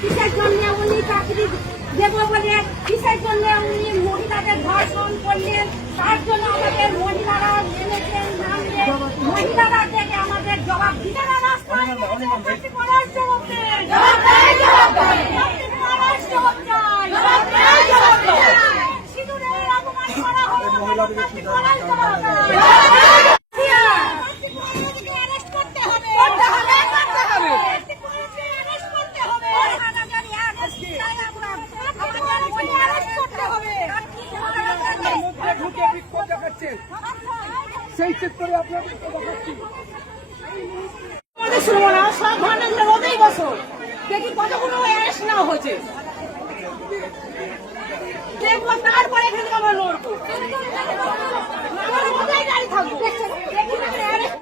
কিসের জন্য উনি চাকরি দেবো বলে, কিসের জন্য উনি মহিলাদের ধর্ষণ করলেন, তার জন্য আমাদের মহিলারা নেমেছেন, নামলেন। মহিলারা থেকে আমাদের জবাব দিতে না, রাস্তায় সিঁদুরের অপমান করা হলো, সেই ক্ষেত্রে আপনার শুনবো না, সব ধরনের রোদেই বসো, দেখি কতগুলো অ্যারেস্ট নেওয়া হয়েছে, দেখবো তারপরে